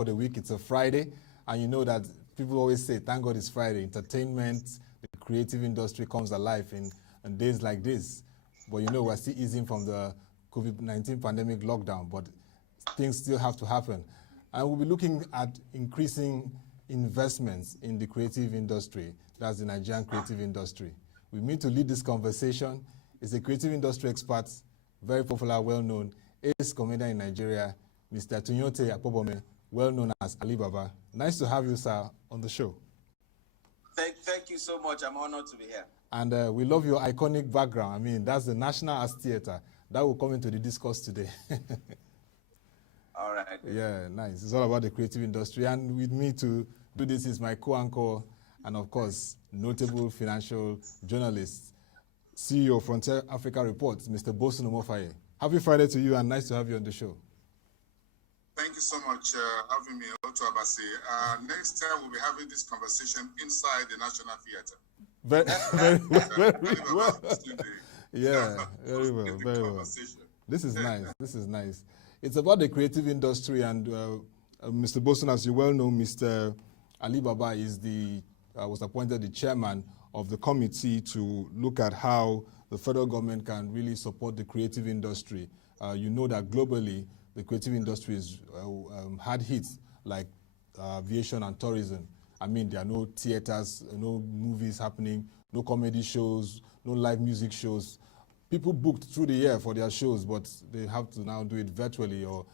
for the week. It's a Friday, and you know that people always say, thank God it's Friday. Entertainment, the creative industry comes alive in days like this. But you know, we're still easing from the COVID-19 pandemic lockdown, but things still have to happen. And we'll be looking at increasing investments in the creative industry. That's the Nigerian creative industry. We meet to lead this conversation is a creative industry expert, very popular, well-known, ace comedian in Nigeria, Mr. Atunyota Akpobome, well-known as Alibaba. Nice to have you, sir, on the show. Thank you so much. I'm honored to be here. And we love your iconic background. I mean, that's the National Arts Theatre. That will come into the discourse today. All right. Yeah, nice. It's all about the creative industry. And with me to do this is my co-anchor and, of course, notable financial journalist, CEO of Frontier Africa Reports, Mr. Bosun Omofaye. Happy Friday to you and nice to have you on the show. Thank you so much having me, Otu Abasi. Next time we'll be having this conversation inside the National Theatre. Very well. Yeah, very well, very well. This is nice. This is nice. It's about the creative industry, and Mr. Bosun, as you well know, Mr. Alibaba is was appointed the chairman of the committee to look at how the federal government can really support the creative industry. You know that globally, the creative industry is hard hits like aviation and tourism. I mean, there are no theaters, no movies happening, no comedy shows, no live music shows. People booked through the year for their shows, but they have to now do it virtually or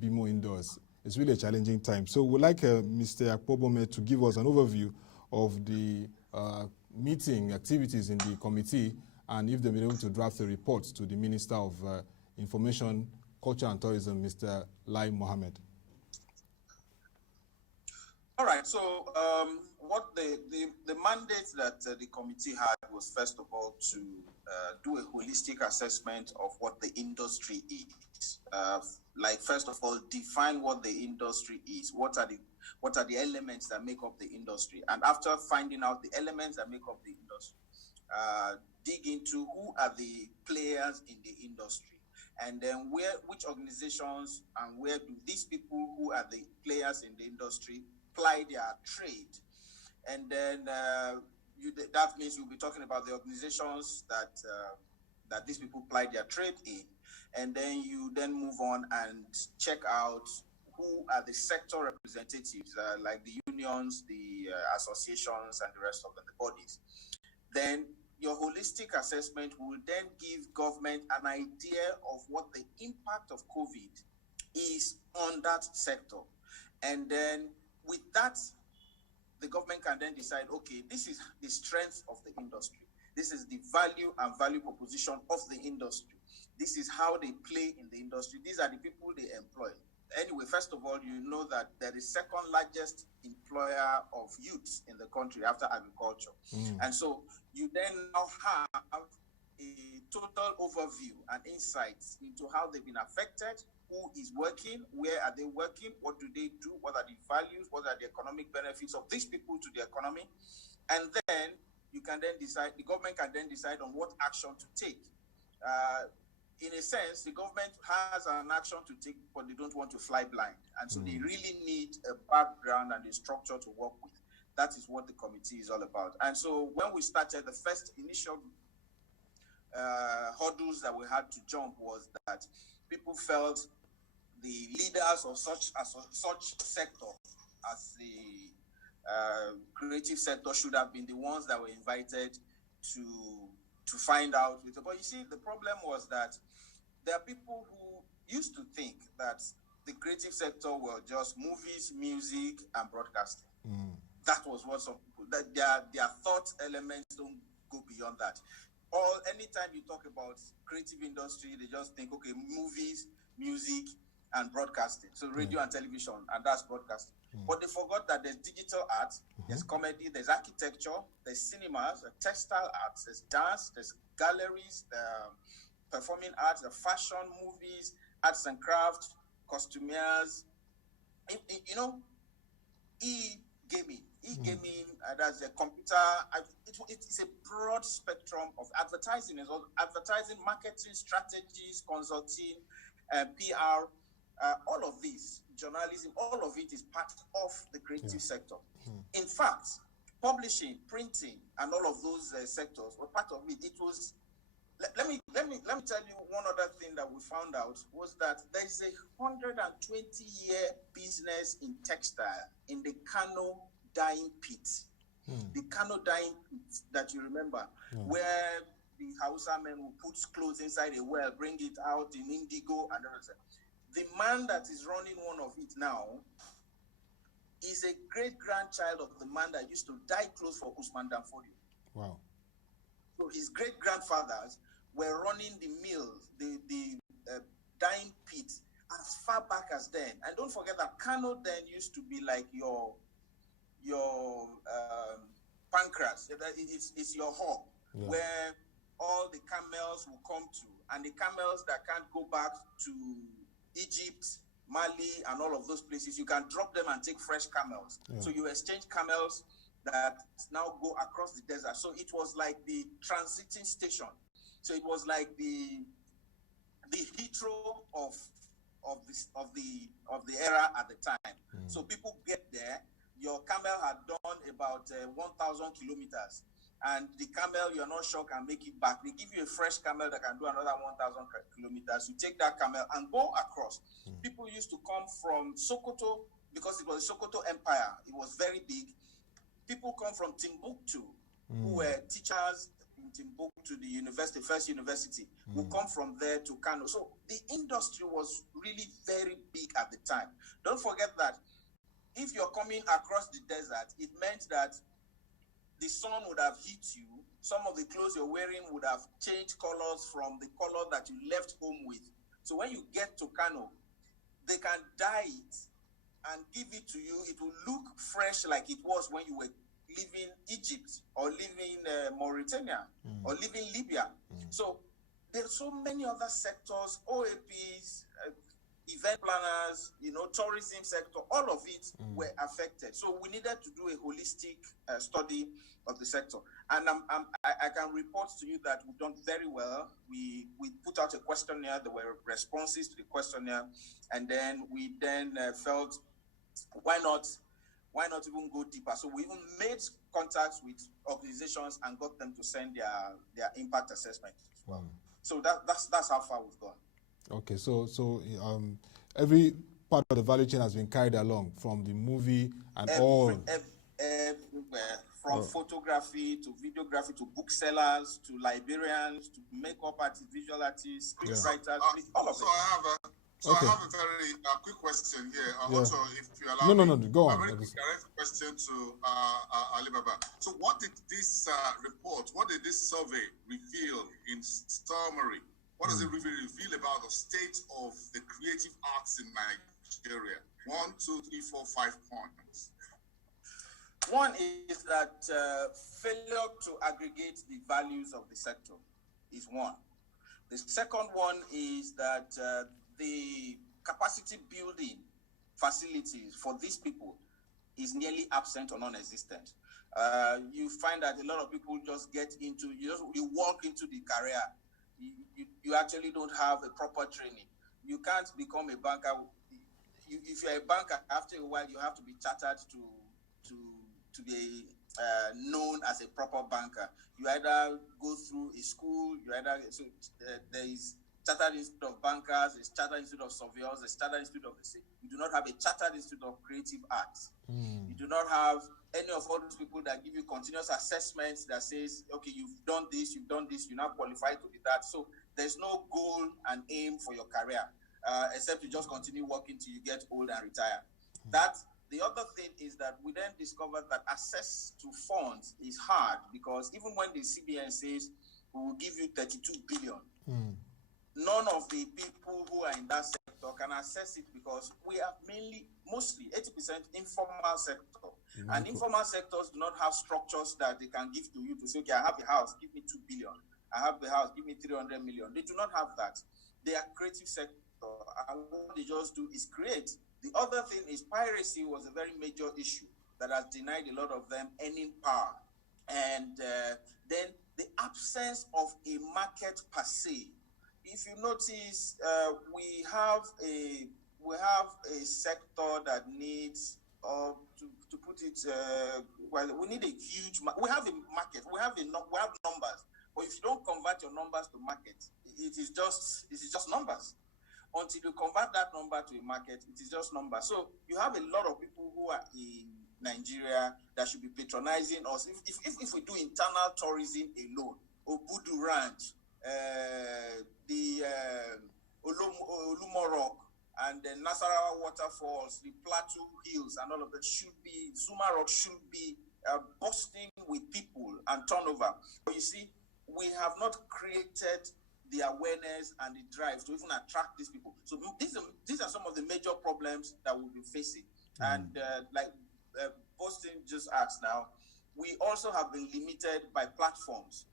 be more indoors. It's really a challenging time. So we'd like Mr. Akpobome to give us an overview of the meeting activities in the committee and if they've been able to draft a report to the Minister of Information, Culture and Tourism, Mr. Lai Mohammed. All right, so what the mandate that the committee had was, first of all, to do a holistic assessment of what the industry is. Like, first of all, define what the industry is. What are the elements that make up the industry? And after finding out the elements that make up the industry, dig into who are the players in the industry. And then which organizations and where do these people who are the players in the industry ply their trade. And then that means you'll be talking about the organizations that these people ply their trade in. And then you then move on and check out who are the sector representatives, like the unions, the associations, and the rest of the bodies. Then your holistic assessment will then give government an idea of what the impact of COVID is on that sector. And then with that, the government can then decide, okay, this is the strength of the industry. This is the value and value proposition of the industry. This is how they play in the industry. These are the people they employ. Anyway, first of all, you know that they're the second largest employer of youth in the country after agriculture. And so you then now have a total overview and insights into how they've been affected, who is working, where are they working, what do they do, what are the values, what are the economic benefits of these people to the economy. And then you can then decide, the government can then decide on what action to take. In a sense, the government has an action to take, but they don't want to fly blind. And so they really need a background and a structure to work with. That is what the committee is all about. And so when we started, the first initial hurdles that we had to jump was that people felt the leaders of such sector as the creative sector should have been the ones that were invited to find out. But you see, the problem was that there are people who used to think that the creative sector were just movies, music, and broadcasting. That was what some people, that their thought elements don't go beyond that. Or anytime you talk about creative industry, they just think, okay, movies, music, and broadcasting. So radio and television, and that's broadcasting. But they forgot that there's digital art, there's comedy, there's architecture, there's cinemas, there's textile arts, there's dance, there's galleries, performing arts, the fashion, movies, arts and crafts, costumiers, e-gaming. E-gaming, that's a computer. It's a broad spectrum of advertising. Advertising, marketing, strategies, consulting, PR, all of these. journalism, all of it is part of the creative sector. In fact, publishing, printing, and all of those sectors were part of it. It was. Let me tell you one other thing that we found out was that there is a 120-year business in textile in the Kano dyeing pit. The Kano dyeing pit that you remember, where the Hausa men will put clothes inside a well, bring it out in indigo and everything. The man that is running one of it now is a great-grandchild of the man that used to dye clothes for Usman Danfodio. Wow. So his great-grandfathers were running the mills, the dyeing pit as far back as then. And don't forget that Kano then used to be like your pancras. It's your hub where all the camels will come to, and the camels that can't go back to Egypt, Mali, and all of those places, you can drop them and take fresh camels. So you exchange camels that now go across the desert. So it was like the transiting station. So it was like the Heathrow of the era at the time. So people get there. Your camel had done about 1,000 kilometers, and the camel, you're not sure, can make it back. They give you a fresh camel that can do another 1,000 kilometers. You take that camel and go across. People used to come from Sokoto because it was a Sokoto empire. It was very big. People come from Timbuktu, who were teachers in Timbuktu, the university, first university, who come from there to Kano. So the industry was really very big at the time. Don't forget that if you're coming across the desert, it meant that the sun would have hit you. Some of the clothes you're wearing would have changed colors from the color that you left home with. So when you get to Kano, they can dye it and give it to you. It will look fresh like it was when you were leaving Egypt or leaving Mauritania or leaving Libya. So there's so many other sectors, OAPs, event planners, tourism sector, all of it were affected. So we needed to do a holistic study of the sector. And I can report to you that we've done very well. We put out a questionnaire. There were responses to the questionnaire. And then we felt, why not even go deeper? So we even made contacts with organizations and got them to send their impact assessment as well. So that's how far we've gone. Okay, so every part of the value chain has been carried along, from the movie and everywhere, from photography to videography to booksellers to librarians to makeup artists, visual artists, scriptwriters, all of it. I have a very quick question here. Also, if you allow me, go on. A very direct question to Alibaba. So what did this report, what did this survey reveal in summary? What does it really reveal about the state of the creative arts in Nigeria? 1, 2, 3, 4, 5 points. One is that failure to aggregate the values of the sector is one. The second one is that the capacity building facilities for these people is nearly absent or non-existent. You find that a lot of people just get into, you walk into the career. You actually don't have a proper training. You can't become a banker. If you're a banker, after a while, you have to be chartered to be known as a proper banker. You either go through a school, there is Chartered Institute of Bankers, there's Chartered Institute of Surveyors, there's Chartered Institute of the State. You do not have a Chartered Institute of Creative Arts. You do not have any of all those people that give you continuous assessments that says, okay, you've done this, you're not qualified to do that. So there's no goal and aim for your career, except you just continue working till you get old and retire. The other thing is that we then discovered that access to funds is hard, because even when the CBN says we will give you 32 billion, none of the people who are in that sector can access it, because we are mostly 80% informal sector. And informal sectors do not have structures that they can give to you to say, okay, I have a house, give me 2 billion. I have the house, give me 300 million. They do not have that. They are creative sector, and what they just do is create. The other thing is piracy was a very major issue that has denied a lot of them earning power. And then the absence of a market per se. If you notice, we we have a sector that needs, to put it, well, we need a huge. We have a market. We have numbers. But if you don't convert your numbers to market, it is just numbers. Until you convert that number to a market, it is just numbers. So you have a lot of people who are in Nigeria that should be patronizing us. If we do internal tourism alone, Obudu Ranch, the Olumo Rock, and the Nasarawa waterfalls, the Plateau Hills, and all of that Zuma Rock should be bursting with people and turnover. But you see, we have not created the awareness and the drive to even attract these people. So these are some of the major problems that we'll be facing. And like Boston just asked now, we also have been limited by platforms.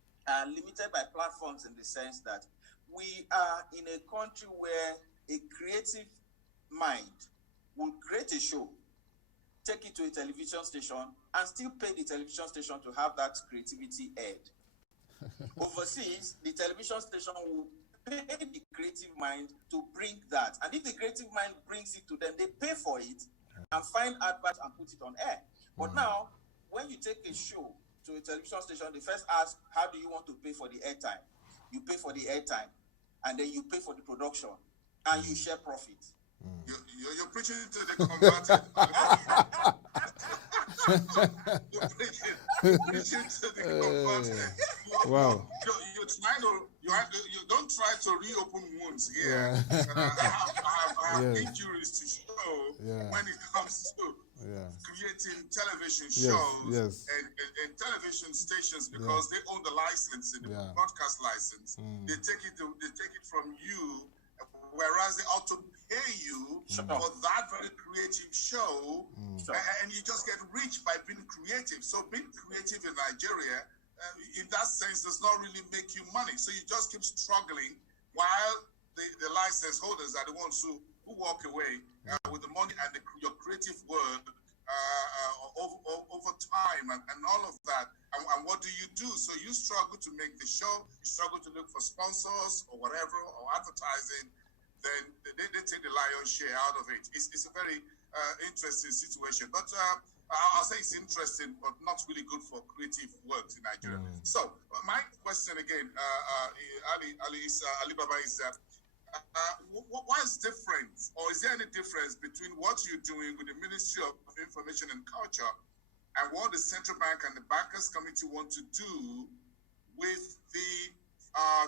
Limited by platforms in the sense that we are in a country where a creative mind will create a show, take it to a television station, and still pay the television station to have that creativity aired. Overseas, the television station will pay the creative mind to bring that. And if the creative mind brings it to them, they pay for it and find adverts and put it on air. But now, when you take a show to a television station, they first ask, how do you want to pay for the airtime? You pay for the airtime, and then you pay for the production, and you share profit. You're preaching to the converted. You're preaching to the converted. Wow. You don't try to reopen wounds here. I have injuries to show when it comes to creating television shows and television stations, because they own the license, the broadcast license. They take it from you, whereas they ought to pay you for that very creative show, and you just get rich by being creative. So being creative in Nigeria, in that sense, does not really make you money. So you just keep struggling while the license holders are the ones who walk away with the money and your creative work over time and all of that. And what do? So you struggle to make the show, you struggle to look for sponsors or whatever, or advertising, then they take the lion's share out of it. It's a very interesting situation. But I'll say it's interesting, but not really good for creative work in Nigeria. So my question again, Alibaba, is what is different, or is there any difference between what you're doing with the Ministry of Information and Culture and what the Central Bank and the Bankers Committee want to do with the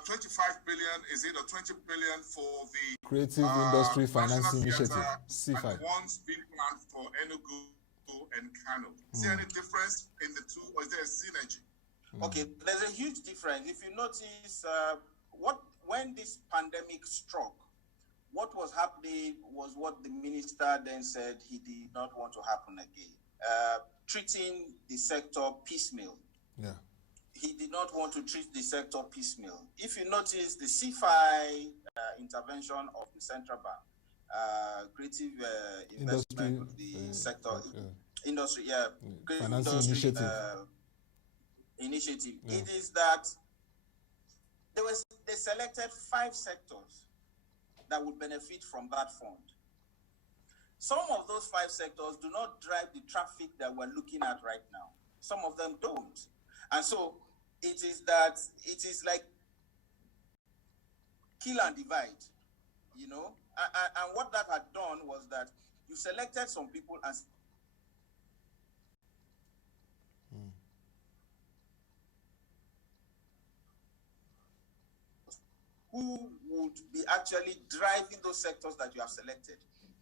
25 billion, is it, or 20 billion for the Creative Industry Financing Initiative, C5, and one's being planned for Enugu and Kano? Is there any difference in the two, or is there a synergy? Okay, there's a huge difference. If you notice, when this pandemic struck, what was happening was what the minister then said he did not want to happen again. Treating the sector piecemeal. Yeah. He did not want to treat the sector piecemeal. If you notice, the C5 intervention of the central bank, creative investment of the sector, industry, financing initiative. It is that they selected 5 sectors that would benefit from that fund. Some of those 5 sectors do not drive the traffic that we're looking at right now. Some of them don't. And so it is like kill and divide, you know? And what that had done was that you selected some people and who would be actually driving those sectors that you have selected.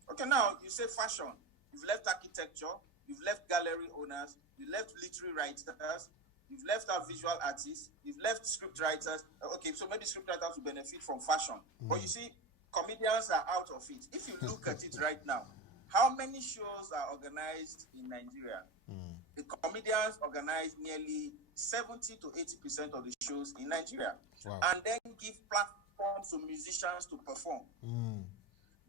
Okay, now you say fashion. You've left architecture, you've left gallery owners, you've left literary writers, you've left our visual artists, you've left script writers. Okay, so maybe script writers will benefit from fashion. But you see, comedians are out of it. If you look at it right now, how many shows are organized in Nigeria? The comedians organize nearly 70 to 80% of the shows in Nigeria. Wow. And then give platforms to musicians to perform.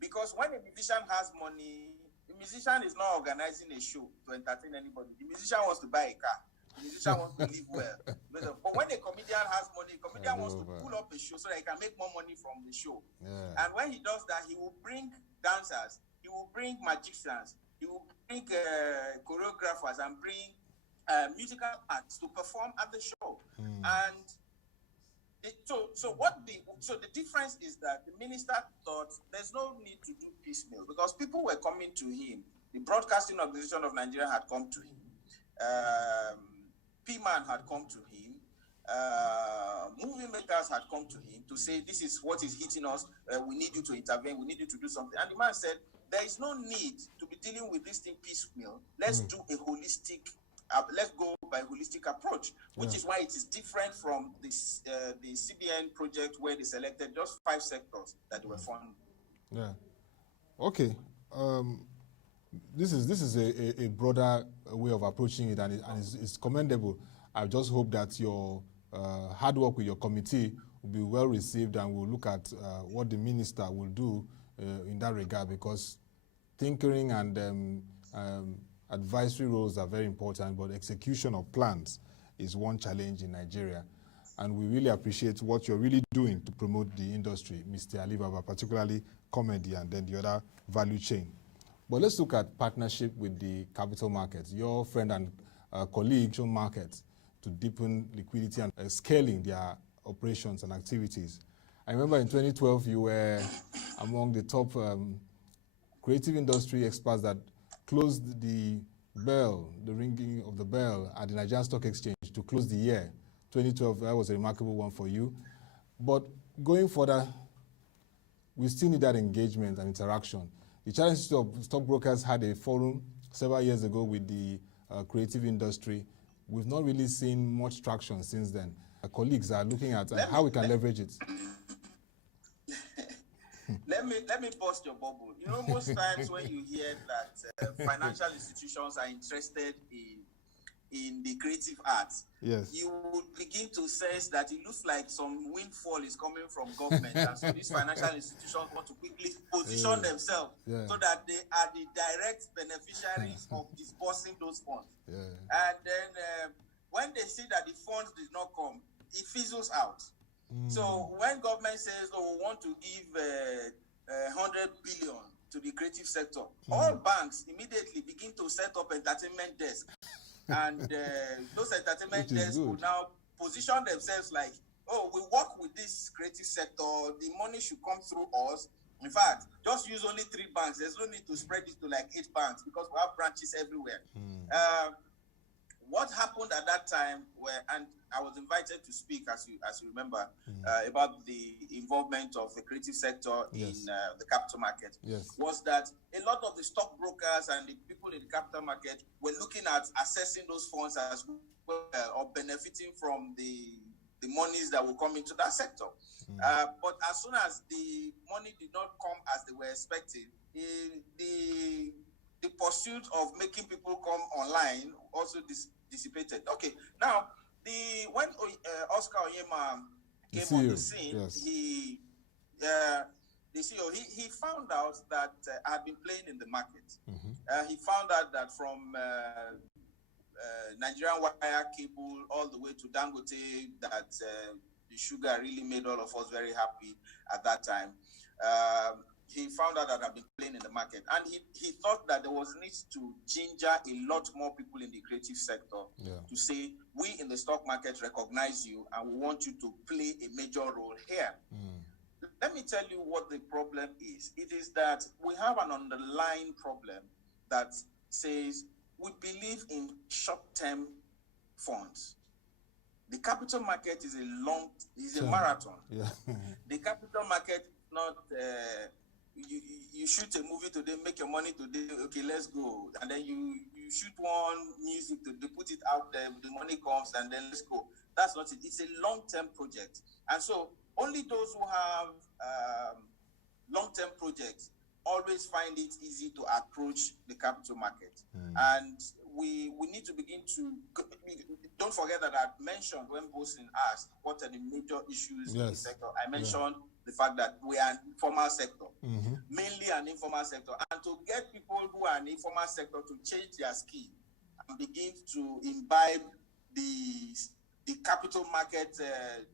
Because when a musician has money, the musician is not organizing a show to entertain anybody. The musician wants to buy a car. The musician wants to live well. But when a comedian has money, a comedian wants to pull up a show so that he can make more money from the show. And when he does that, he will bring dancers, he will bring magicians, he will bring choreographers and bring musical acts to perform at the show. And so the difference is that the minister thought there's no need to do piecemeal because people were coming to him. The Broadcasting Organization of Nigeria had come to him. P-Man had come to him. Movie makers had come to him to say, this is what is hitting us. We need you to intervene. We need you to do something. And the man said, there is no need to be dealing with this thing piecemeal. Let's do a holistic, let's go by a holistic approach, which is why it is different from this, the CBN project where they selected just 5 sectors that were funded. Yeah. Okay. This is a broader way of approaching it, and it's commendable. I just hope that your hard work with your committee will be well received, and we'll look at what the minister will do in that regard, because tinkering and advisory roles are very important, but execution of plans is one challenge in Nigeria. And we really appreciate what you're really doing to promote the industry, Mr. Alibaba, particularly comedy and then the other value chain. But let's look at partnership with the capital markets, your friend and colleague, markets, to deepen liquidity and scaling their operations and activities. I remember in 2012, you were among the top creative industry experts that closed the bell, the ringing of the bell at the Nigerian Stock Exchange to close the year. 2012, that was a remarkable one for you. But going further, we still need that engagement and interaction. The Challenge Institute of Stockbrokers had a forum several years ago with the creative industry. We've not really seen much traction since then. Our colleagues are looking at how we can leverage it. Let me burst your bubble. You know, most times when you hear that financial institutions are interested in the creative arts, yes, you would begin to sense that it looks like some windfall is coming from government, and so these financial institutions want to quickly position themselves so that they are the direct beneficiaries of disbursing those funds. And then when they see that the funds did not come, it fizzles out. So when government says, oh, we want to give 100 billion to the creative sector, all banks immediately begin to set up entertainment desks. And those entertainment desks will now position themselves like, oh, we work with this creative sector, the money should come through us. In fact, just use only 3 banks. There's no need to spread it to like 8 banks because we have branches everywhere. What happened at that time, and I was invited to speak, as you remember, about the involvement of the creative sector in the capital market, was that a lot of the stockbrokers and the people in the capital market were looking at assessing those funds as well, or benefiting from the monies that will come into that sector. But as soon as the money did not come as they were expecting, the pursuit of making people come online also dissipated. Okay, now when Oscar Onyema came on the scene, he the CEO, he found out that I had been playing in the market. He found out that from Nigerian wire cable all the way to Dangote, that the sugar really made all of us very happy at that time. He found out that I've been playing in the market, and he thought that there was need to ginger a lot more people in the creative sector to say, we in the stock market recognize you and we want you to play a major role here. Let me tell you what the problem is. It is that we have an underlying problem that says we believe in short-term funds. The capital market is a marathon. The capital market is not... You shoot a movie today, make your money today, okay, let's go. And then you shoot one music today, put it out there, the money comes, and then let's go. That's not it. It's a long-term project. And so only those who have long-term projects always find it easy to approach the capital market. And we need to begin to... Don't forget that I mentioned when Bosin asked what are the major issues in the sector. I mentioned the fact that we are an informal sector, mainly an informal sector. And to get people who are in the informal sector to change their skill and begin to imbibe the capital market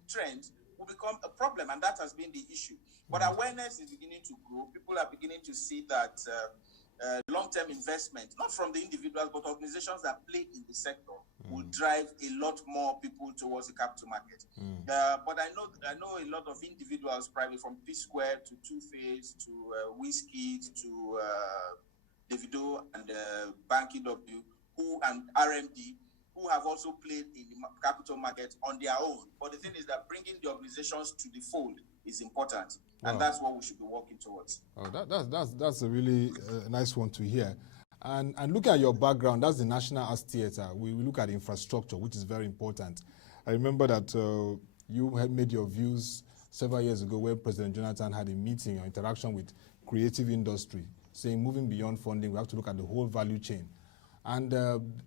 trend, will become a problem, and that has been the issue. But awareness is beginning to grow. People are beginning to see that long-term investment, not from the individuals, but organizations that play in the sector, will drive a lot more people towards the capital market. But I know a lot of individuals, private, from P Square to Two-Face to Whiskey to Davido and Banky W, and RMD, who have also played in the capital market on their own. But the thing is that bringing the organizations to the fold is important, and that's what we should be working towards. Oh, that's a really nice one to hear. And looking at your background, that's the National Arts Theatre. We look at infrastructure, which is very important. I remember that you had made your views several years ago when President Jonathan had a meeting or interaction with creative industry, saying moving beyond funding, we have to look at the whole value chain. And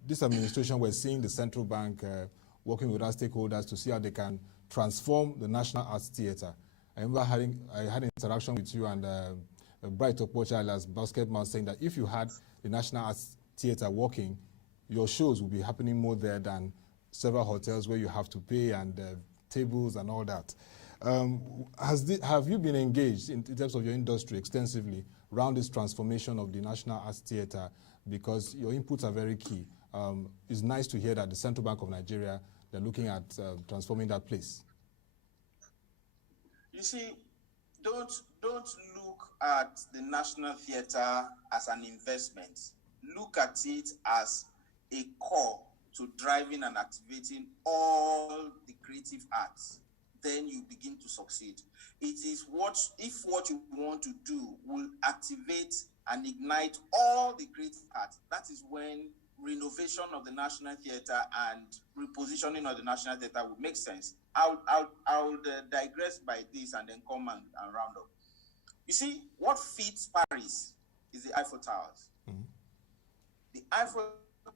this administration, we're seeing the central bank working with our stakeholders to see how they can transform the National Arts Theatre. I remember I had an interaction with you and Bright Okpocha as basketball, saying that if you had the National Arts Theatre working, your shows will be happening more there than several hotels where you have to pay and tables and all that. Have you been engaged in terms of your industry extensively around this transformation of the National Arts Theatre? Because your inputs are very key. It's nice to hear that the Central Bank of Nigeria, they're looking at transforming that place. You see, don't look at the National Theatre as an investment. Look at it as a core to driving and activating all the creative arts. Then you begin to succeed. It is if what you want to do will activate and ignite all the creative arts, that is when renovation of the National Theatre and repositioning of the National Theatre would make sense. I'll digress by this and then come and round up. You see, what feeds Paris is the Eiffel Towers. The Eiffel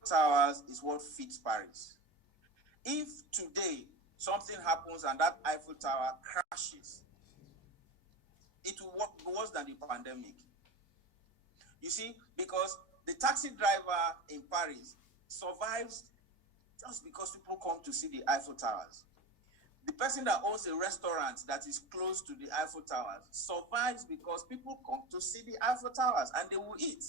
Towers is what feeds Paris. If today something happens and that Eiffel Tower crashes, it will work worse than the pandemic. You see, because the taxi driver in Paris survives just because people come to see the Eiffel Towers. The person that owns a restaurant that is close to the Eiffel Towers survives because people come to see the Eiffel Towers and they will eat.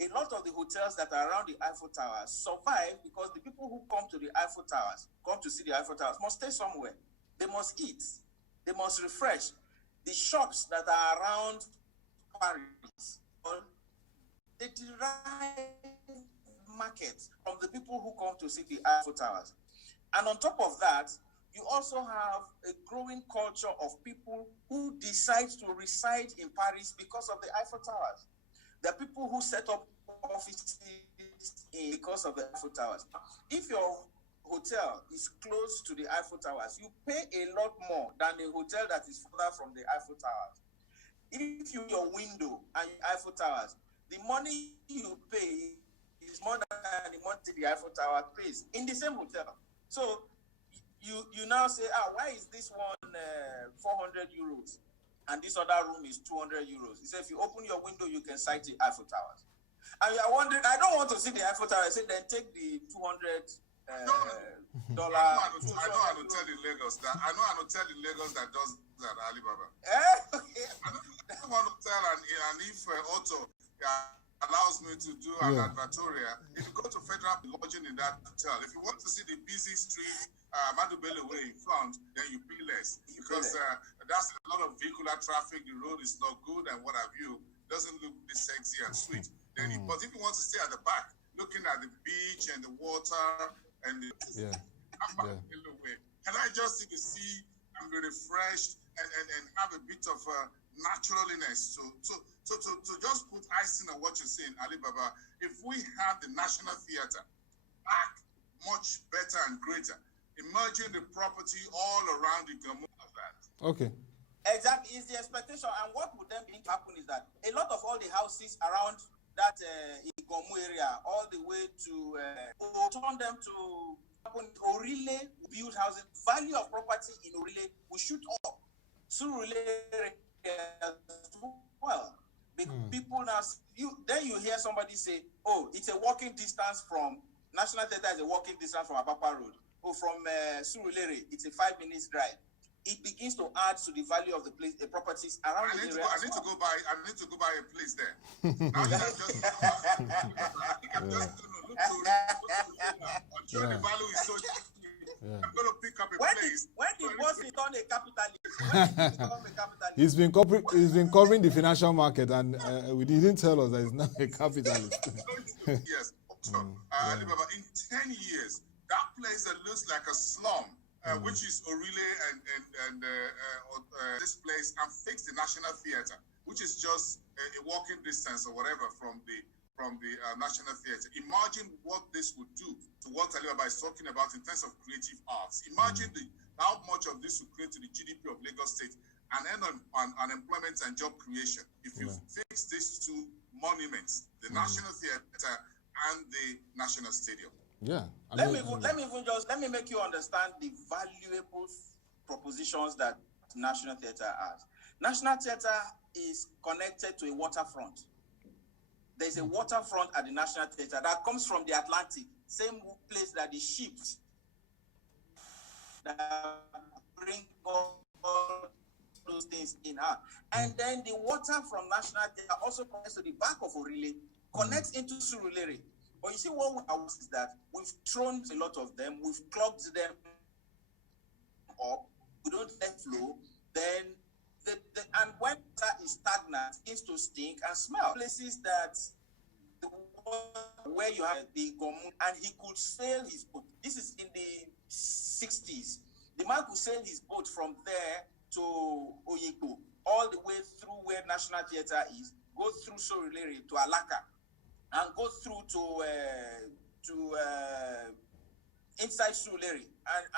A lot of the hotels that are around the Eiffel Towers survive because the people who come to the Eiffel Towers, come to see the Eiffel Towers, must stay somewhere. They must eat. They must refresh. The shops that are around Paris, they derive markets from the people who come to see the Eiffel Towers. And on top of that, you also have a growing culture of people who decide to reside in Paris because of the Eiffel Towers. There are people who set up offices because of the Eiffel Towers. If your hotel is close to the Eiffel Towers, you pay a lot more than a hotel that is further from the Eiffel Towers. If your window and Eiffel Towers, the money you pay is more than the money the Eiffel Tower pays in the same hotel. So you now say, why is this one 400 euros and this other room is 200 euros? He said, if you open your window, you can sight the Eiffel Towers. And you are wondering, I don't want to see the Eiffel Tower. I said, then take the $200 dollar. I know how to tell in Lagos that that does that Alibaba. I don't want to tell, and if Otto allows me to do an advertorial, if you go to Federal Lodging in that hotel, if you want to see the busy street, Madubele way in front, then you pay less because that's a lot of vehicular traffic. The road is not good, and what have you, doesn't look this sexy and sweet. Then, but if you want to stay at the back, looking at the beach and the water and the can I just see the sea and be refreshed and have a bit of naturalness? So to just put icing on what you're saying, Alibaba, if we have the National Theatre back much better and greater, emerging the property all around the Gamu of that. Okay. Exactly, is the expectation. And what would then be to happen is that a lot of all the houses around that Igomu area, all the way to turn them to Orile, build houses. Value of property in Orile will shoot up. Surulere well. People now, then you hear somebody say, oh, it's a walking distance from National Theatre is a walking distance from Apapa Road. Or from Surulere, it's a 5 minutes drive. it begins to add to the value of the place, the properties around the area. I need to go buy a place there. Now I'm sure the value is so cheap. I'm going to pick up a place. When the boss become a capitalist, he's been covering the financial market, and we didn't tell us that he's not a capitalist. Yes. Alibaba, in 10 years, that place that looks like a slum, which is Orile and this place, and fix the National Theatre, which is just a walking distance or whatever from the National Theatre. Imagine what this would do to what Alibaba is talking about in terms of creative arts. Imagine how much of this would create to the GDP of Lagos State and end on employment and job creation. If you fix these two monuments, the National Theatre and the National Stadium. Yeah. Let me make you understand the valuable propositions that National Theatre has. National Theatre is connected to a waterfront. There's a waterfront at the National Theatre that comes from the Atlantic, same place that the ships that bring all those things in are. And then the water from National Theatre also connects to the back of Orile, connects into Surulere. But you see, what we have is that we've thrown a lot of them, we've clogged them up, we don't let flow, then and when water is stagnant, it begins to stink and smell. Places that where you have the Gomu, and he could sail his boat. This is in the 60s. The man could sail his boat from there to Oyigbo, all the way through where National Theatre is, go through Surulere to Alaka, and go through to inside Surulere,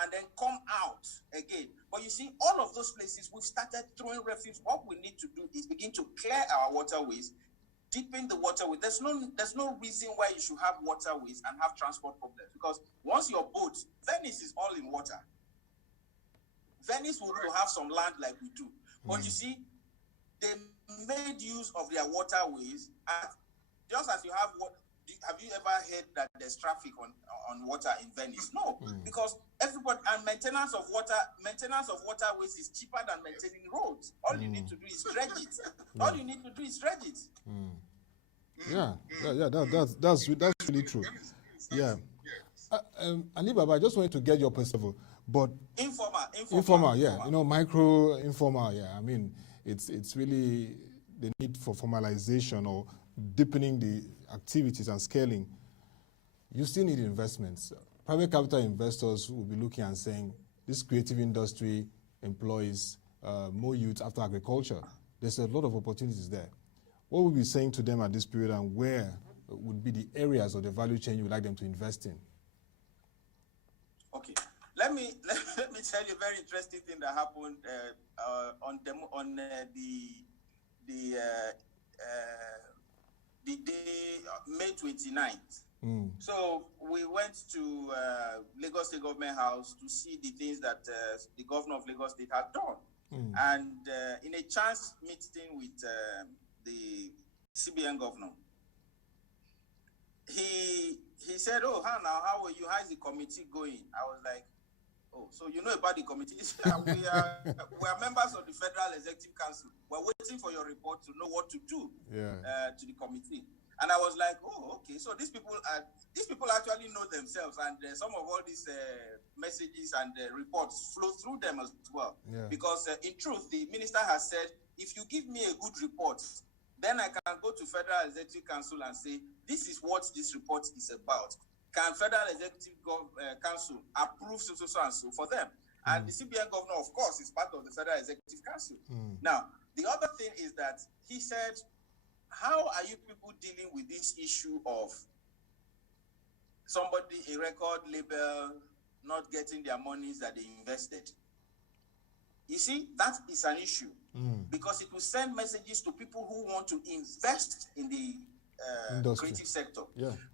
and then come out again. But you see, all of those places, we've started throwing refuse. What we need to do is begin to clear our waterways, deepen the waterway. There's no reason why you should have waterways and have transport problems, because once your boat, Venice is all in water. Venice will have some land like we do. But you see, they made use of their waterways, and just as you have you ever heard that there's traffic on water in Venice? No, because everybody, and maintenance of waterways is cheaper than maintaining roads. All you need to do is dredge it. All you need to do is dredge it. That's really true. Yeah. Alibaba, I just wanted to get your perspective, but informal, yeah. You know, micro, informal, yeah. I mean, it's really the need for formalization or deepening the activities and scaling. You still need investments. Private capital investors will be looking and saying, this creative industry employs more youth after agriculture. There's a lot of opportunities there. What would you be saying to them at this period, and where would be the areas of the value chain you would like them to invest in? Okay, let me tell you a very interesting thing that happened on the day May 29th. So we went to Lagos State Government House to see the things that the governor of Lagos State had done. And in a chance meeting with the CBN governor, he said, "Oh, how are you? How is the committee going?" I was like, "Oh, so you know about the committee?" we are members of the Federal Executive Council. We're waiting for your report to know what to do to the committee. And I was like, "Oh, okay. So these people actually know themselves, and some of all these messages and reports flow through them as well." Because in truth, the minister has said, "If you give me a good report, then I can go to Federal Executive Council and say, this is what this report is about. Can Federal Executive Council approve so and so for them?" And the CBN governor, of course, is part of the Federal Executive Council. Now, the other thing is that he said, how are you people dealing with this issue of somebody, a record label, not getting their monies that they invested? You see, that is an issue because it will send messages to people who want to invest in the creative sector.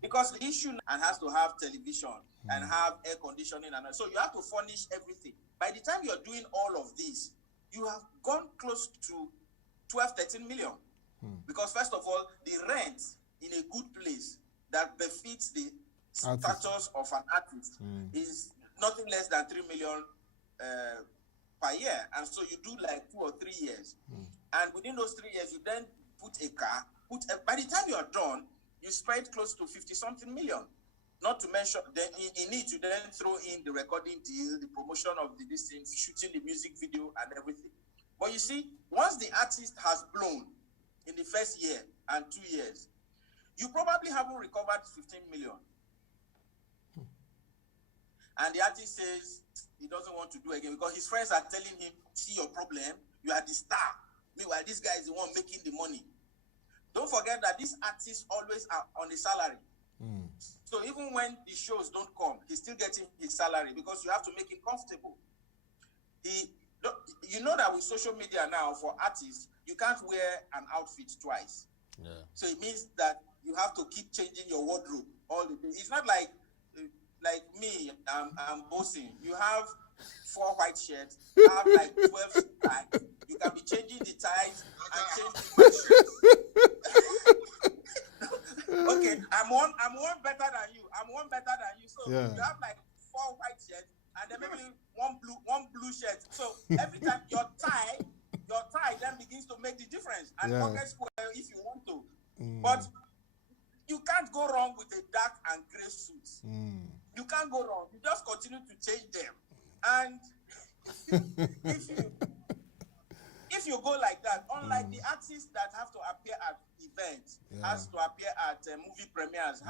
Because the issue and has to have television and have air conditioning, and so you have to furnish everything. By the time you're doing all of this, you have gone close to 12-13 million. Because first of all, the rent in a good place that befits the status of an artist is nothing less than 3 million per year. And so you do like 2 or 3 years. And within those 3 years, you then put a car, by the time you are done, you spend close to 50-something million. Not to mention, then in it, you then throw in the recording deal, the promotion of these things, shooting the music video and everything. But you see, once the artist has blown in the first year and 2 years, you probably haven't recovered 15 million. And the artist says he doesn't want to do it again because his friends are telling him, see your problem, you are the star. Meanwhile, this guy is the one making the money. Don't forget that these artists always are on a salary. So even when the shows don't come, he's still getting his salary because you have to make him comfortable. You know that with social media now, for artists, you can't wear an outfit twice. Yeah. So it means that you have to keep changing your wardrobe all the time. It's not like me, I'm bossing. You have 4 white shirts, you have like 12 ties. You can be changing the ties and changing my shirts. Okay, I'm one better than you. So you have like 4 white shirts and then maybe one blue shirt. So every time your tie then begins to make the difference. And pocket square if you want to. But you can't go wrong with a dark and gray suit. You can't go wrong. You just continue to change them. And if you go like that, unlike the artists that have to appear at events, has to appear at movie premieres,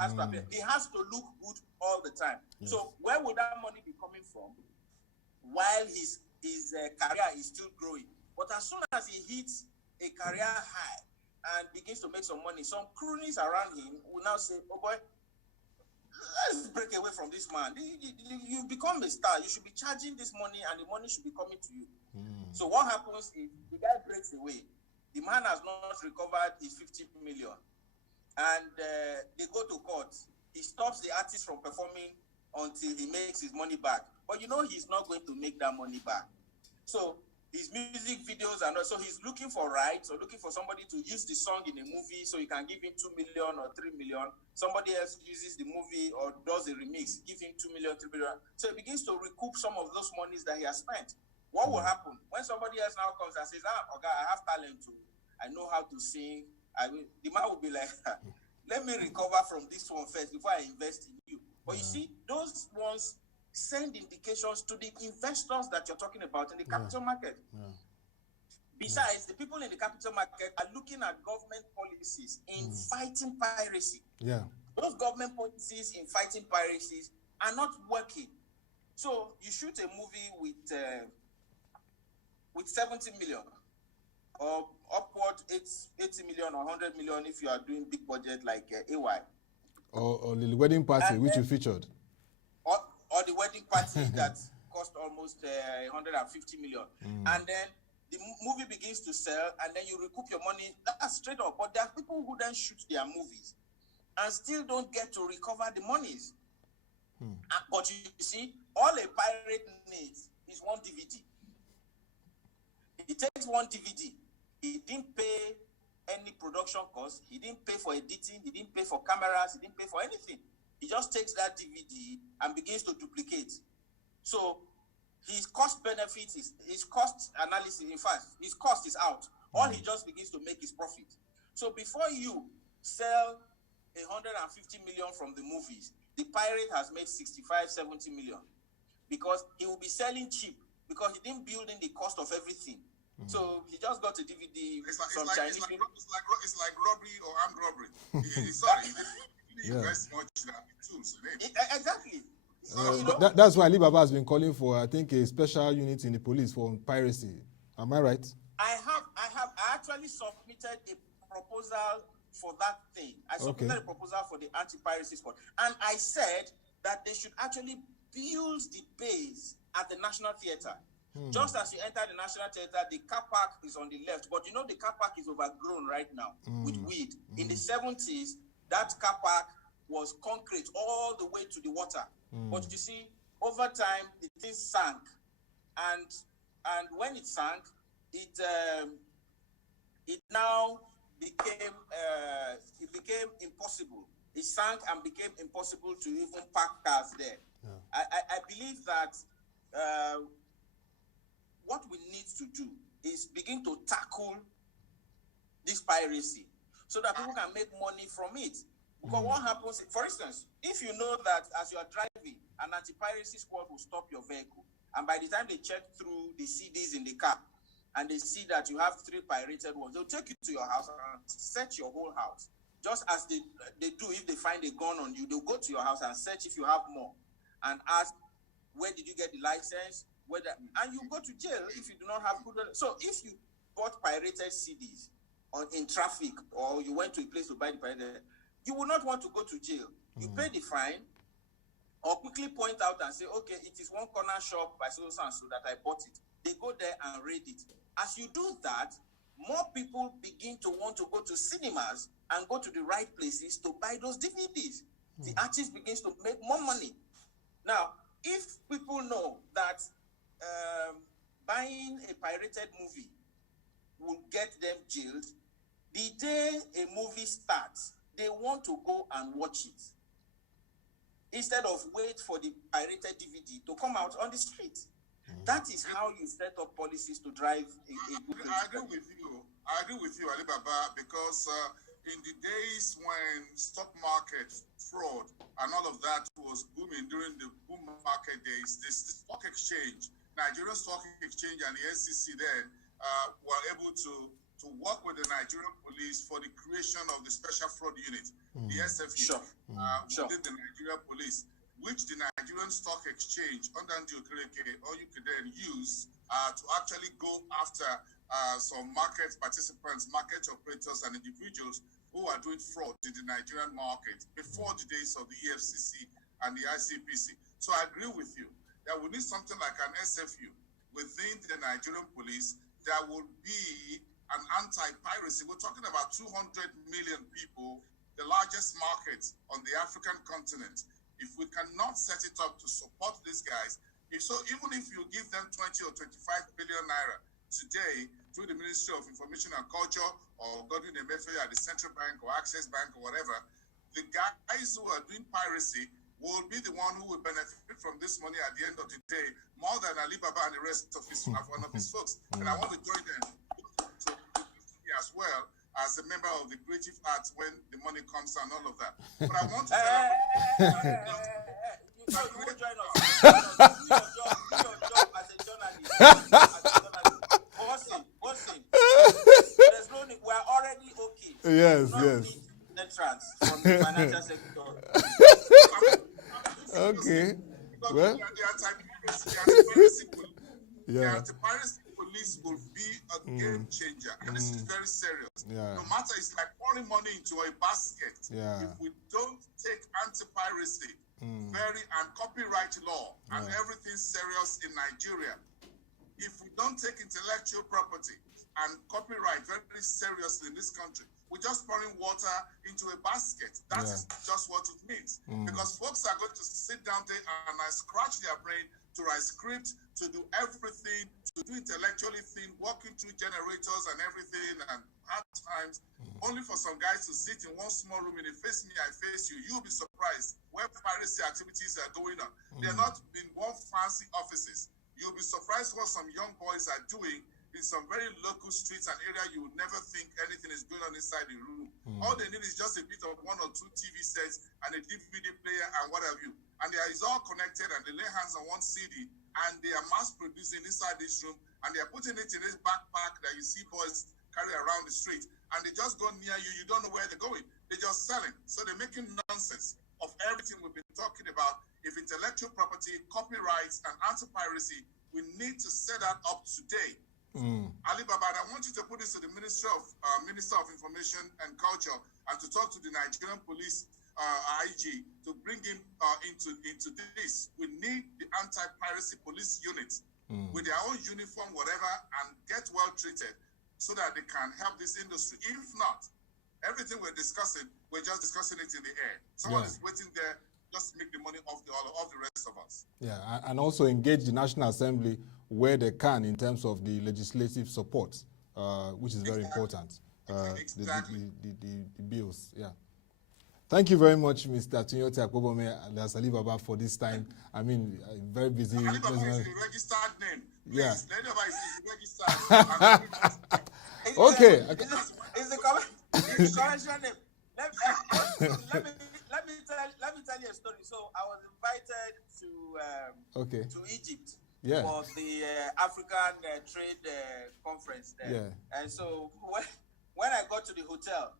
he has to look good all the time. Yes. So where would that money be coming from while his career is still growing? But as soon as he hits a career high and begins to make some money, some cronies around him will now say, oh boy, let's break away from this man. You become a star. You should be charging this money and the money should be coming to you. So what happens is the guy breaks away. The man has not recovered his 50 million. And they go to court. He stops the artist from performing until he makes his money back. But you know he's not going to make that money back. So his music videos and also he's looking for rights or looking for somebody to use the song in a movie so he can give him 2 million or 3 million. Somebody else uses the movie or does a remix, give him 2 million, 3 million. So he begins to recoup some of those monies that he has spent. What will happen when somebody else now comes and says, okay, I have talent too. I know how to sing. The man will be like, let me recover from this one first before I invest in you. But you see, those ones send indications to the investors that you're talking about in the capital market. Besides, the people in the capital market are looking at government policies in fighting piracy. Those government policies in fighting piracies are not working. So you shoot a movie with 70 million or upward 80 million or 100 million if you are doing big budget like AY. Or the wedding party, which you featured. Or the wedding party that cost almost 150 million. And then the movie begins to sell and then you recoup your money. That's straight up. But there are people who then shoot their movies and still don't get to recover the monies. But you see, all a pirate needs is one DVD. He takes one DVD. He didn't pay any production cost. He didn't pay for editing. He didn't pay for cameras. He didn't pay for anything. He just takes that DVD and begins to duplicate. So his cost benefit is his cost analysis. In fact, his cost is out. All he just begins to make is profit. So before you sell 150 million from the movies, the pirate has made 65, 70 million because he will be selling cheap because he didn't build in the cost of everything. So he just got a DVD. It's like robbery or armed robbery. Sorry, you invest much in the tools. Exactly. That's why Alibaba has been calling for, I think, a special unit in the police for piracy. Am I right? I actually submitted a proposal for that thing. I submitted a proposal for the anti-piracy squad, and I said that they should actually build the base at the National Theatre. Just as you enter the National Theatre, the car park is on the left, but you know the car park is overgrown right now with weed. In the 70s, that car park was concrete all the way to the water. But you see, over time, the thing sank. And when it sank, it now became impossible. It sank and became impossible to even park cars there. I believe that what we need to do is begin to tackle this piracy so that people can make money from it. Because what happens, for instance, if you know that as you are driving, an anti-piracy squad will stop your vehicle, and by the time they check through the CDs in the car, and they see that you have 3 pirated ones, they'll take you to your house and search your whole house. Just as they do if they find a gun on you, they'll go to your house and search if you have more, and ask, where did you get the license? And you go to jail if you do not have good. So if you bought pirated CDs in traffic, or you went to a place to buy the pirated, you will not want to go to jail. You pay the fine, or quickly point out and say, okay, it is one corner shop by so and so that I bought it. They go there and raid it. As you do that, more people begin to want to go to cinemas and go to the right places to buy those DVDs. The artist begins to make more money. Now, if people know that buying a pirated movie will get them jailed, the day a movie starts, they want to go and watch it instead of wait for the pirated DVD to come out on the street. That is how you set up policies to drive a good I agree with you. I agree with you, Alibaba, because in the days when stock market fraud and all of that was booming during the boom market days, the stock exchange, Nigerian Stock Exchange and the SEC then were able to work with the Nigerian police for the creation of the Special Fraud Unit, the SFU, within the Nigerian police, which the Nigerian Stock Exchange under or you could then use to actually go after some market participants, market operators, and individuals who are doing fraud in the Nigerian market before the days of the EFCC and the ICPC. So I agree with you that we need something like an SFU within the Nigerian police that will be an anti-piracy. We're talking about 200 million people, the largest market on the African continent. If we cannot set it up to support these guys, even if you give them 20 or 25 billion naira today through the Ministry of Information and Culture or Godwin Emefiele at the Central Bank or Access Bank or whatever, the guys who are doing piracy will be the one who will benefit from this money at the end of the day, more than Alibaba and the rest of his one of his folks. And I want to join them as well as a member of the creative arts when the money comes and all of that. But I want to you won't join us. Do your job as a journalist. What's it? There's no need. We're already okay. Yes. Entrance from the financial sector. Okay. Well, the anti-piracy police will be a game changer, and this is very serious. No matter, it's like pouring money into a basket. If we don't take anti-piracy and copyright law and everything serious in Nigeria, if we don't take intellectual property and copyright very, very seriously in this country, we're just pouring water into a basket. That is just what it means. Because folks are going to sit down there and scratch their brain to write script, to do everything, to do intellectually thing, working through generators and everything, and at times, only for some guys to sit in one small room and they face me, I face you. You'll be surprised where piracy activities are going on. They're not in one fancy offices. You'll be surprised what some young boys are doing in some very local streets and area you would never think anything is going on inside the room. All they need is just a bit of 1 or 2 TV sets and a DVD player and what have you. And it's all connected, and they lay hands on one CD, and they are mass producing inside this room, and they are putting it in this backpack that you see boys carry around the street, and they just go near you. You don't know where they're going. They're just selling. So they're making nonsense of everything we've been talking about. If intellectual property, copyrights, and anti-piracy, we need to set that up today. Alibaba, and I want you to put this to the Minister of Information and Culture and to talk to the Nigerian Police IG to bring him into this. We need the anti-piracy police unit with their own uniform, whatever, and get well treated so that they can help this industry. If not, everything we're discussing, we're just discussing it in the air. Someone is waiting there just to make the money off the rest of us. Yeah, and also engage the National Assembly where they can in terms of the legislative support, which is very important. The bills, Thank you very much, Mr. Atunyota Akpobome and Alibaba for this time. I mean, very busy. Alibaba is a registered name. Please, Yeah. Alibaba is registered. Okay. It's the correction name. Let me tell you a story. So I was invited to Egypt for the African Trade Conference there. Yeah. And so when I got to the hotel,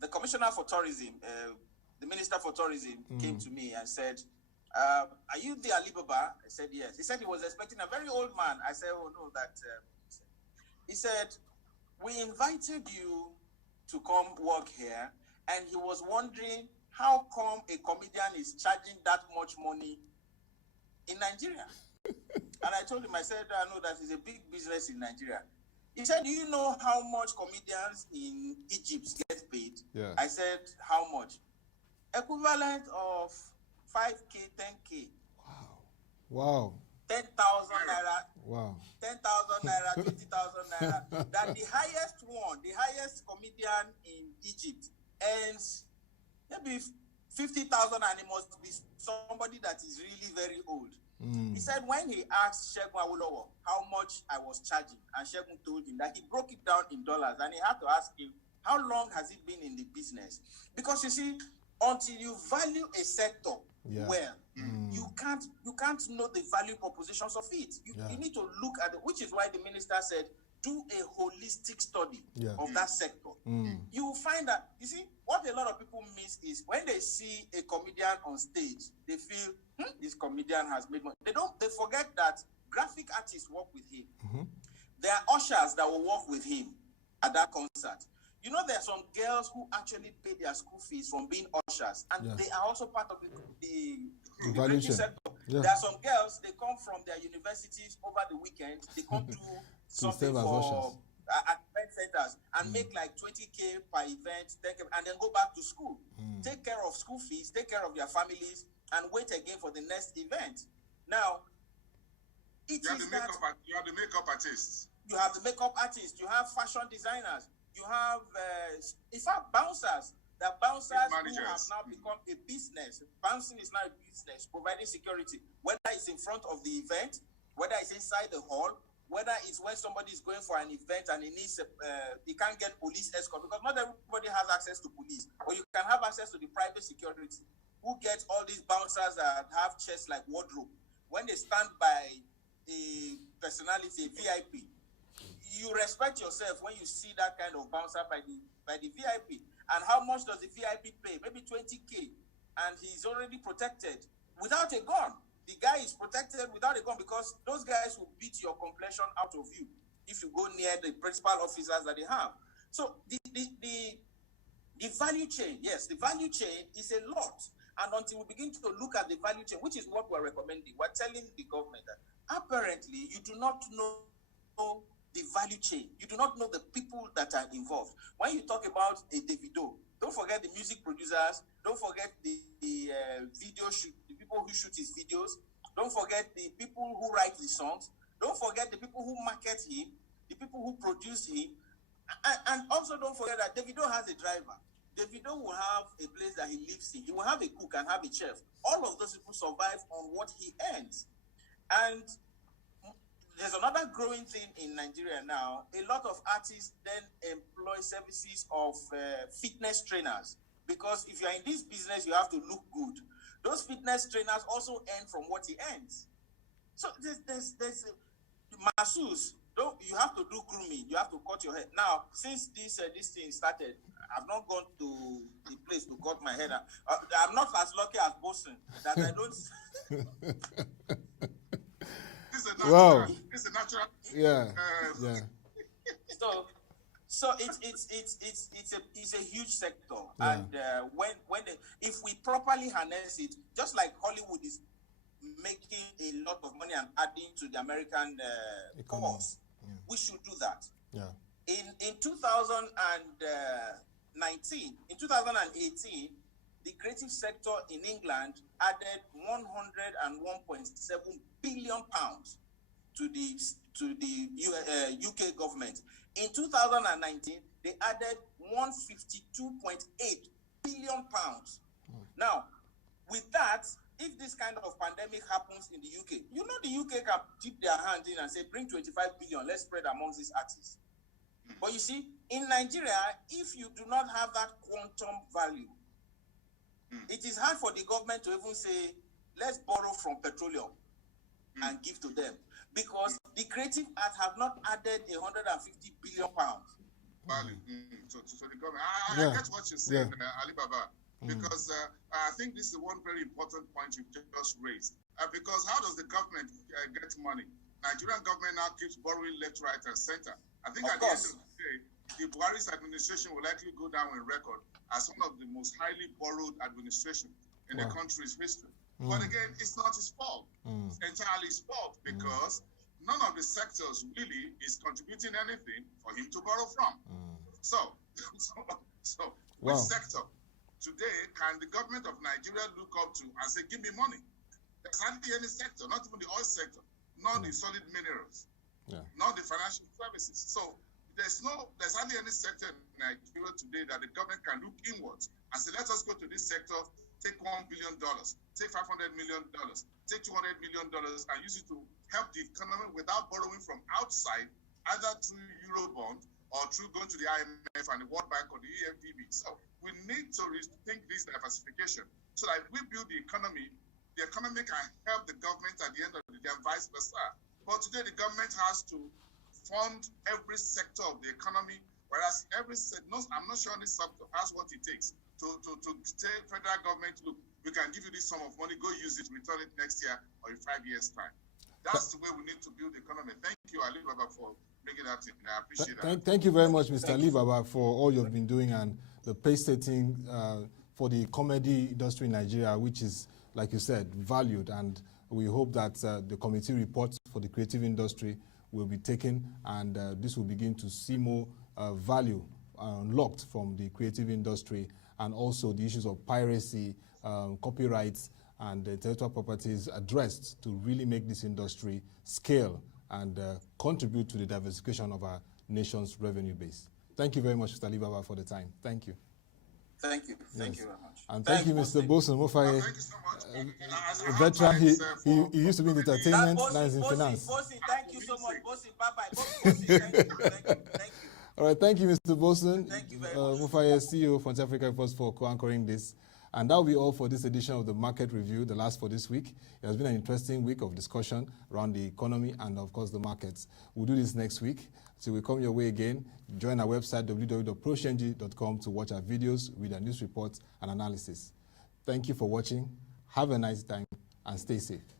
the commissioner for tourism, the minister for tourism, came to me and said, "Are you the Alibaba?" I said yes. He said he was expecting a very old man. I said, "Oh no, that." He said, "We invited you to come work here," and he was wondering how come a comedian is charging that much money in Nigeria. And I told him, I said, "I know that is a big business in Nigeria." He said, "Do you know how much comedians in Egypt get paid?" Yeah. I said, "How much?" "Equivalent of 5K, 10K. Wow. 10,000 naira. Wow. 10,000 naira, 20,000 naira. That the highest comedian in Egypt earns maybe 50,000, and it must be somebody that is really very old. He said when he asked Segun Awolowo how much I was charging, and Segun told him that he broke it down in dollars, and he had to ask him, how long has he been in the business? Because you see, until you value a sector well, you can't know the value propositions of it. You need to look at it, which is why the minister said, do a holistic study of that sector. You will find that, you see, what a lot of people miss is when they see a comedian on stage, they feel, this comedian has made money. They forget that graphic artists work with him. There are ushers that will work with him at that concert. You know, there are some girls who actually pay their school fees from being ushers, and they are also part of the creative sector. There are some girls, they come from their universities over the weekend, they come to something for event centers and make like 20K per event, and then go back to school, take care of school fees, take care of their families, and wait again for the next event. Now, you have the makeup artists. You have the makeup artists. You have fashion designers. You have, in fact, bouncers. The bouncers who have now become a business. Bouncing is now a business, providing security, whether it's in front of the event, whether it's inside the hall, whether it's when somebody is going for an event and he needs, he can't get police escort, because not everybody has access to police, or you can have access to the private security, who gets all these bouncers that have chests like wardrobe. When they stand by a personality, a VIP, you respect yourself when you see that kind of bouncer by the VIP. And how much does the VIP pay? Maybe 20K, and he's already protected without a gun. The guy is protected without a gun because those guys will beat your complexion out of you if you go near the principal officers that they have. So the value chain, yes, the value chain is a lot. And until we begin to look at the value chain, which is what we're recommending, we're telling the government that apparently you do not know the value chain. You do not know the people that are involved. When you talk about a Davido, don't forget the music producers, don't forget the video shoot, the people who shoot his videos, don't forget the people who write the songs, don't forget the people who market him, the people who produce him, and also don't forget that Davido has a driver. Davido will have a place that he lives in. He will have a cook and have a chef. All of those people survive on what he earns. And there's another growing thing in Nigeria now. A lot of artists then employ services of fitness trainers, because if you're in this business, you have to look good. Those fitness trainers also earn from what he earns. So there's masseuse. You have to do grooming. You have to cut your hair. Now, since this thing started, I've not gone to the place to cut my hair. I'm not as lucky as Bosun that I don't. Wow. It's a natural. Yeah. So it's a huge sector, and if we properly harness it, just like Hollywood is making a lot of money and adding to the American cost, we should do that. Yeah. In 2018, the creative sector in England added 101.7 billion pounds to the UK government. In 2019, they added 152.8 billion pounds. Now, with that, if this kind of pandemic happens in the UK, you know the UK can dip their hand in and say, bring 25 billion, let's spread amongst these artists. But you see, in Nigeria, if you do not have that quantum value, it is hard for the government to even say, let's borrow from petroleum and give to them. Because the creative arts have not added 150 billion pounds. Value. So the government, I get what you're saying, Alibaba, because I think this is one very important point you just raised. Because how does the government get money? Nigerian government now keeps borrowing left, right, and center. I think at the end of the day, the Buhari's administration will likely go down in record as one of the most highly borrowed administration in the country's history. But again, it's not his fault. It's entirely his fault because none of the sectors really is contributing anything for him to borrow from. So which sector today can the government of Nigeria look up to and say, give me money? There's hardly any sector, not even the oil sector, not the solid minerals, not the financial services. So there's hardly any sector in Nigeria today that the government can look inwards and say, let us go to this sector, take $1 billion, take $500 million, take $200 million, and use it to help the economy without borrowing from outside, either through Eurobond or through going to the IMF and the World Bank or the EFDB. So we need to rethink this diversification so that if we build the economy can help the government at the end of the day and vice versa. But today the government has to fund every sector of the economy, whereas I'm not sure this sector has what it takes to say federal government, look, we can give you this sum of money, go use it, return it next year or in 5 years' time. That's the way we need to build the economy. Thank you, Alibaba, for making that in. I appreciate that. Thank you very much, Mr. Alibaba, for all you've been doing and the pace setting for the comedy industry in Nigeria, which is, like you said, valued. And we hope that the committee report for the creative industry will be taken and this will begin to see more value unlocked from the creative industry, and also the issues of piracy, copyrights, and intellectual properties addressed to really make this industry scale and contribute to the diversification of our nation's revenue base. Thank you very much, Mr. Alibaba, for the time. Thank you. Thank you. Thank you very much. And thank you, Mr. Bosun Mofaye, Thank you so much. a veteran. He used to be in entertainment, now he's in finance. Bosun, thank you so much. Bosun, bye-bye. Bosun, thank you. All right, thank you, Mr. Bosun. Thank you very much. Mofaye, CEO of Front Africa Reports, for co-anchoring this. And that will be all for this edition of the Market Review, the last for this week. It has been an interesting week of discussion around the economy and, of course, the markets. We'll do this next week. So we come your way again. Join our website, www.proshng.com, to watch our videos, read our news reports and analysis. Thank you for watching. Have a nice time and stay safe.